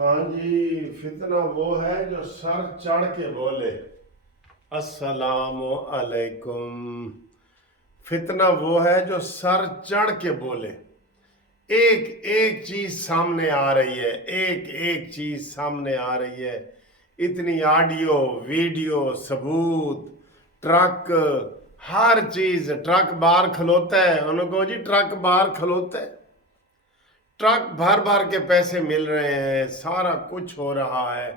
हाँ जी, फितना वो है जो सर चढ़ के बोले अस्सलामु अलैकुम। फितना वो है जो सर चढ़ के बोले। एक एक चीज सामने आ रही है, एक एक चीज सामने आ रही है। इतनी ऑडियो वीडियो सबूत, ट्रक, हर चीज। ट्रक बाहर खलोता है, उनको जी ट्रक बाहर खलोता है, ट्रक भर भर के पैसे मिल रहे हैं, सारा कुछ हो रहा है,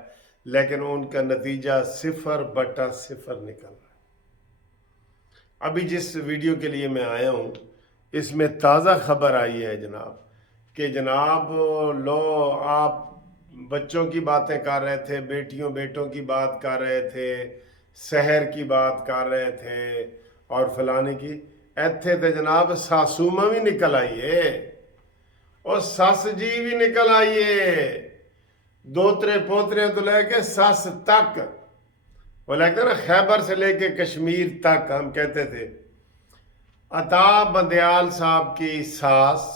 लेकिन उनका नतीजा 0/0 निकल रहा है। अभी जिस वीडियो के लिए मैं आया हूँ, इसमें ताज़ा खबर आई है जनाब, कि जनाब लो, आप बच्चों की बातें कर रहे थे, बेटियों बेटों की बात कर रहे थे, शहर की बात कर रहे थे और फलाने की, इत्थे तो जनाब सासूमा भी निकल आई है और सस जी भी निकल आई है। दोतरे पोतरे तो लेके सस तक, वो लगता ना खैबर से लेके कश्मीर तक। हम कहते थे अता बंदयाल साहब की सास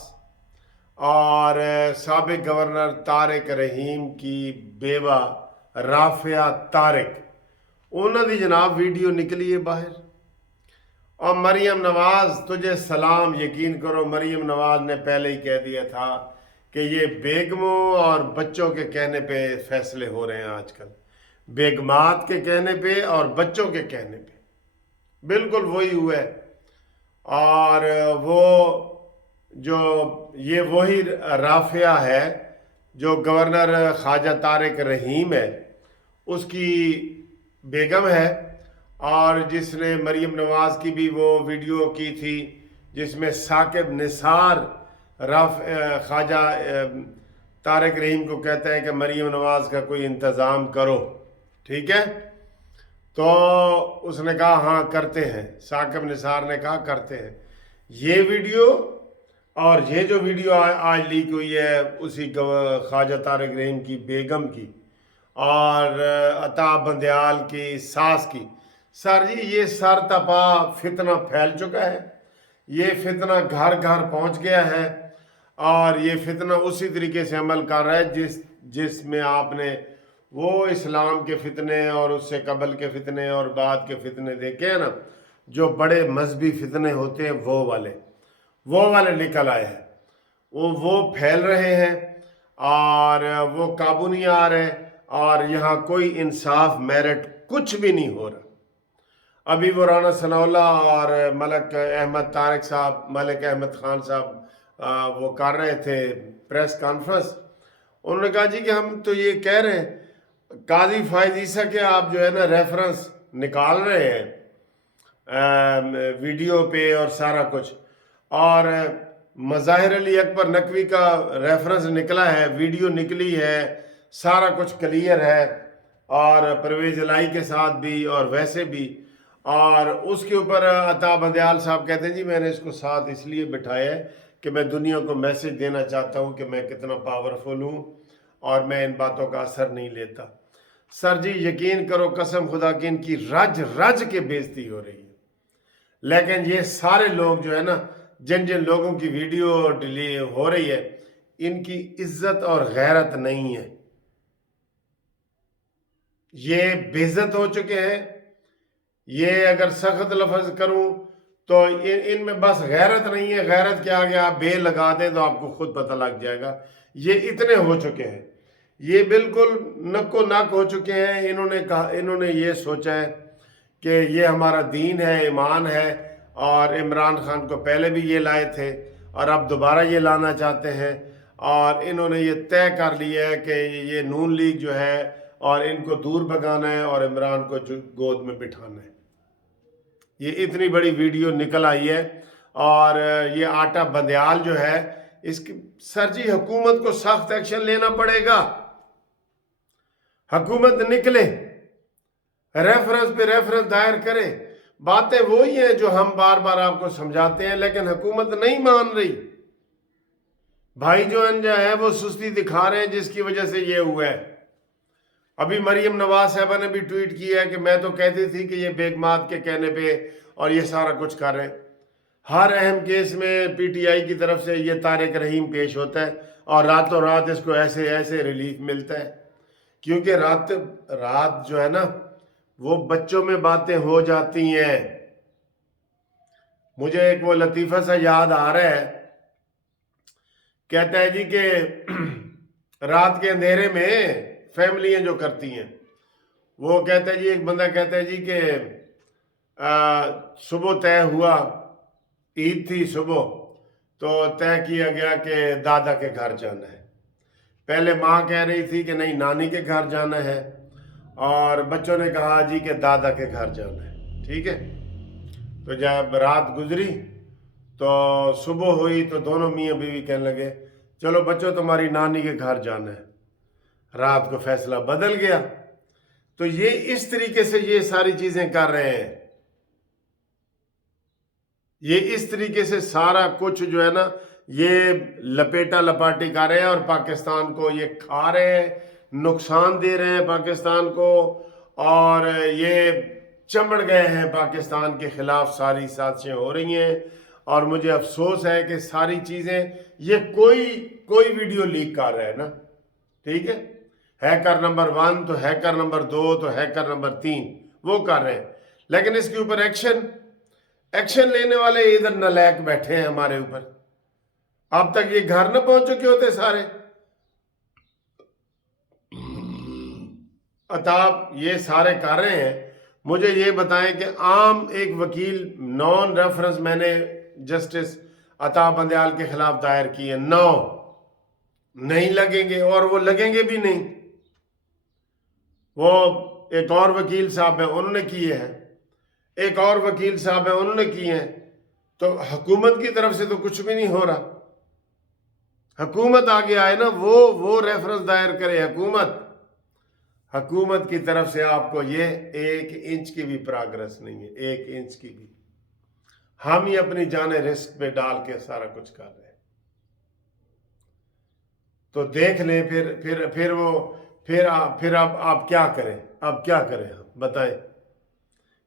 और साबिक गवर्नर तारिक रहीम की बेवा राफिया तारिक, उन्होंने जनाब वीडियो निकली है बाहर। और मरियम नवाज, तुझे सलाम, यकीन करो मरियम नवाज ने पहले ही कह दिया था कि ये बेगमों और बच्चों के कहने पे फैसले हो रहे हैं आजकल, बेगमात के कहने पे और बच्चों के कहने पे, बिल्कुल वही हुआ है। और वो जो ये वही राफिया है जो गवर्नर ख्वाजा तारिक रहीम है, उसकी बेगम है, और जिसने मरियम नवाज की भी वो वीडियो की थी जिसमें साकिब निसार ख्वाजा तारिक रहीम को कहता है कि मरियम नवाज का कोई इंतज़ाम करो, ठीक है। तो उसने कहा हाँ करते हैं, साकिब निसार ने कहा करते हैं। ये वीडियो और ये जो वीडियो आज लीक हुई है उसी ख्वाजा तारिक रहीम की बेगम की और अता बंदयाल की सास की, सर जी ये सर तपा फितना फैल चुका है। ये फितना घर घर पहुंच गया है और ये फितना उसी तरीके से अमल कर रहा है जिसमें आपने वो इस्लाम के फितने और उससे कबल के फितने और बाद के फितने देखे हैं ना, जो बड़े मजहबी फितने होते हैं वो वाले निकल आए हैं। वो फैल रहे हैं और वो काबू नहीं आ रहे, और यहाँ कोई इंसाफ मेरिट कुछ भी नहीं हो रहा। अभी वो राना सनाउल्लाह और मलिक अहमद तारिक साहब, मलिक अहमद खान साहब वो कर रहे थे प्रेस कॉन्फ्रेंस। उन्होंने कहा जी कि हम तो ये कह रहे हैं काजी फायद ईसा के आप जो है ना रेफरेंस निकाल रहे हैं वीडियो पे और सारा कुछ, और मज़ाहिर अली अकबर नकवी का रेफरेंस निकला है, वीडियो निकली है, सारा कुछ क्लियर है, और परवेज इलाही के साथ भी और वैसे भी। और उसके ऊपर अता बंदयाल साहब कहते हैं जी मैंने इसको साथ इसलिए बिठाया है कि मैं दुनिया को मैसेज देना चाहता हूँ कि मैं कितना पावरफुल हूँ और मैं इन बातों का असर नहीं लेता। सर जी यकीन करो कसम खुदा की इनकी रज रज के बेइज्जती हो रही है, लेकिन ये सारे लोग जो है ना, जिन जिन लोगों की वीडियो डिले हो रही है, इनकी इज्जत और गैरत नहीं है, ये बेइज्जत हो चुके हैं। ये अगर सख्त लफ्ज करूं तो इनमें बस गैरत नहीं है। गैरत के आगे आप बे लगा दें तो आपको खुद पता लग जाएगा। ये इतने हो चुके हैं, ये बिल्कुल नक्को नाक हो चुके हैं। इन्होंने ये सोचा है कि ये हमारा दीन है, ईमान है, और इमरान खान को पहले भी ये लाए थे और अब दोबारा ये लाना चाहते हैं। और इन्होंने ये तय कर लिया है कि ये नून लीग जो है और इनको दूर भगाना है और इमरान को गोद में बिठाना है। ये इतनी बड़ी वीडियो निकल आई है। और ये आटा बंदयाल जो है, इसकी सर जी हुकूमत को सख्त एक्शन लेना पड़ेगा। हुकूमत निकले, रेफरेंस पे रेफरेंस दायर करे। बातें वही हैं जो हम बार बार आपको समझाते हैं, लेकिन हुकूमत नहीं मान रही। भाई जो है वो सुस्ती दिखा रहे हैं, जिसकी वजह से ये हुआ है। अभी मरियम नवाज साहबा ने भी ट्वीट किया है कि मैं तो कहती थी कि ये बेगमात के कहने पे और ये सारा कुछ कर रहे हैं। हर अहम केस में पीटीआई की तरफ से ये तारिक रहीम पेश होता है اور راتوں رات اس کو ایسے ایسے ریلیف ملتا ہے، کیونکہ رات جو ہے نا وہ بچوں میں باتیں ہو جاتی ہیں۔ مجھے ایک وہ لطیفہ سا یاد آ رہا ہے، کہتا ہے جی کہ رات کے اندھیرے میں فیملیاں جو کرتی ہیں، وہ کہتا ہے جی، ایک بندہ کہتا ہے جی کہ صبح طے ہوا، عید تھی صبح، تو طے کیا گیا کہ دادا کے گھر جانا ہے۔ پہلے ماں کہہ رہی تھی کہ نہیں نانی کے گھر جانا ہے، اور بچوں نے کہا جی کہ دادا کے گھر جانا ہے، ٹھیک ہے۔ تو جب رات گزری تو صبح ہوئی تو دونوں میاں بیوی کہنے لگے چلو بچوں تمہاری نانی کے گھر جانا ہے۔ رات کو فیصلہ بدل گیا۔ تو یہ اس طریقے سے یہ ساری چیزیں کر رہے ہیں، یہ اس طریقے سے سارا کچھ جو ہے نا یہ لپیٹا لپاٹی کر رہے ہیں، اور پاکستان کو یہ کھا رہے ہیں، نقصان دے رہے ہیں پاکستان کو، اور یہ چمڑ گئے ہیں پاکستان کے خلاف، ساری سازشیں ہو رہی ہیں۔ اور مجھے افسوس ہے کہ ساری چیزیں یہ کوئی ویڈیو لیک کر رہا ہے نا، ٹھیک ہے، ہیکر نمبر 1 تو ہیکر نمبر 2 تو ہیکر نمبر 3 وہ کر رہے ہیں، لیکن اس کے اوپر ایکشن لینے والے ادھر نالائق بیٹھے ہیں ہمارے اوپر۔ اب تک یہ گھر نہ پہنچ چکے ہوتے سارے۔ عطاب یہ سارے کر رہے ہیں۔ مجھے یہ بتائیں کہ عام ایک وکیل نان ریفرنس میں نے جسٹس عطا بندیال کے خلاف دائر کی ہے، 9 نہیں لگیں گے، اور وہ لگیں گے بھی نہیں۔ وہ ایک اور وکیل صاحب ہیں انہوں نے کیے ہیں، ایک اور وکیل صاحب ہیں انہوں نے کیے ہیں۔ تو حکومت کی طرف سے تو کچھ بھی نہیں ہو رہا۔ حکومت آگے آئے نا، وہ ریفرنس دائر کرے۔ حکومت کی طرف سے آپ کو یہ 1 انچ کی بھی پراگرس نہیں ہے، 1 انچ کی بھی۔ ہم ہی اپنی جانیں رسک پہ ڈال کے سارا کچھ کر رہے ہیں۔ تو دیکھ لیں پھر آپ کیا کریں؟ اب کیا کریں ہم بتائیں؟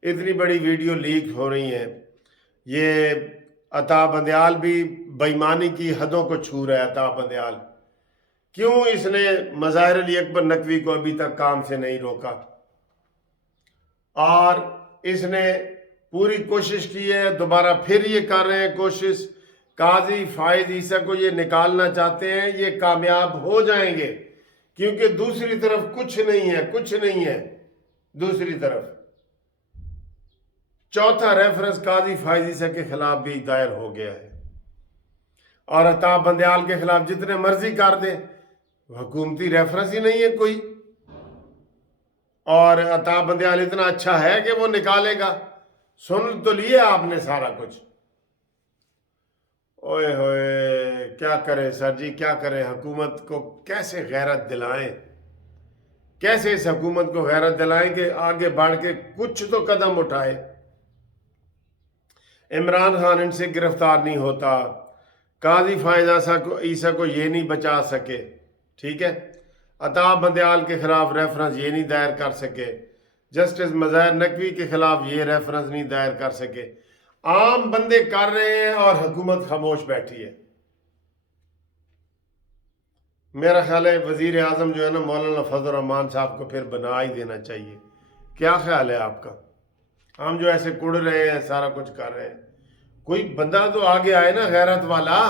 اتنی بڑی ویڈیو لیک ہو رہی ہیں۔ یہ عطا بندیال بھی بےایمانی کی حدوں کو چھو رہا ہے۔ عطا بندیال کیوں اس نے مظاہر علی اکبر نقوی کو ابھی تک کام سے نہیں روکا؟ اور اس نے پوری کوشش کی ہے، دوبارہ پھر یہ کر رہے ہیں کوشش، قاضی فائز عیسیٰ کو یہ نکالنا چاہتے ہیں، یہ کامیاب ہو جائیں گے، کیونکہ دوسری طرف کچھ نہیں ہے۔ دوسری طرف چوتھا ریفرنس قاضی فائز عیسیٰ کے خلاف بھی دائر ہو گیا ہے، اور عطا بندیال کے خلاف جتنے مرضی کر دیں، حکومتی ریفرنس ہی نہیں ہے کوئی۔ اور عطا بندیال اتنا اچھا ہے کہ وہ نکالے گا؟ سن تو لیے آپ نے سارا کچھ۔ اوئے ہوئے کیا کریں سر جی، کیا کریں؟ حکومت کو کیسے غیرت دلائیں؟ کیسے اس حکومت کو غیرت دلائیں کہ آگے بڑھ کے کچھ تو قدم اٹھائے؟ عمران خان ان سے گرفتار نہیں ہوتا، قاضی فائز عیسیٰ کو یہ نہیں بچا سکے، ٹھیک ہے، عطا بندیال کے خلاف ریفرنس یہ نہیں دائر کر سکے، جسٹس مظاہر نقوی کے خلاف یہ ریفرنس نہیں دائر کر سکے۔ عام بندے کر رہے ہیں اور حکومت خاموش بیٹھی ہے۔ میرا خیال ہے وزیر اعظم جو ہے نا مولانا فضل الرحمان صاحب کو پھر بنا ہی دینا چاہیے۔ کیا خیال ہے آپ کا؟ ہم جو ایسے کڑ رہے ہیں، سارا کچھ کر رہے ہیں، کوئی بندہ تو آگے آئے نا غیرت والا۔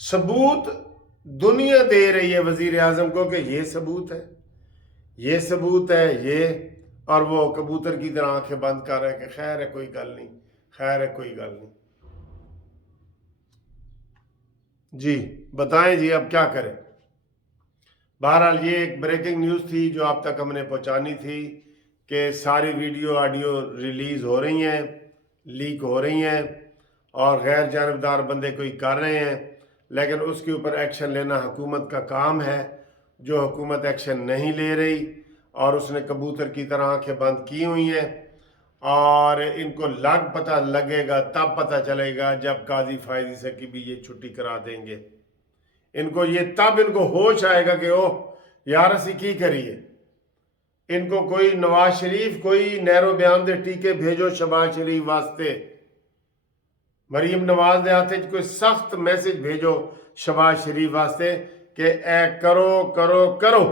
ثبوت دنیا دے رہی ہے وزیر اعظم کو کہ یہ ثبوت ہے، یہ ثبوت ہے، یہ، اور وہ کبوتر کی طرح آنکھیں بند کر رہے ہیں کہ خیر ہے کوئی گل نہیں، خیر ہے کوئی گل نہیں۔ جی بتائیں جی، اب کیا کریں؟ بہرحال یہ ایک بریکنگ نیوز تھی جو آپ تک ہم نے پہنچانی تھی کہ ساری ویڈیو آڈیو ریلیز ہو رہی ہیں، لیک ہو رہی ہیں، اور غیر جانبدار بندے کوئی کر رہے ہیں، لیکن اس کے اوپر ایکشن لینا حکومت کا کام ہے۔ جو حکومت ایکشن نہیں لے رہی اور اس نے کبوتر کی طرح آنکھیں بند کی ہوئی ہیں، اور ان کو پتہ لگے گا، تب پتہ چلے گا جب قاضی فائز عیسیٰ کی بھی یہ چھٹی کرا دیں گے۔ ان کو ہوش آئے گا کہ اوہ یار اسی کی کریے۔ ان کو کوئی نواز شریف کوئی نیرو بیان دے ٹیکے بھیجو شہباز شریف واسطے۔ मरीम नवाज दे हत्थ च कोई सख्त मैसेज भेजो शहबाज शरीफ वास्ते कि ए करो करो करो।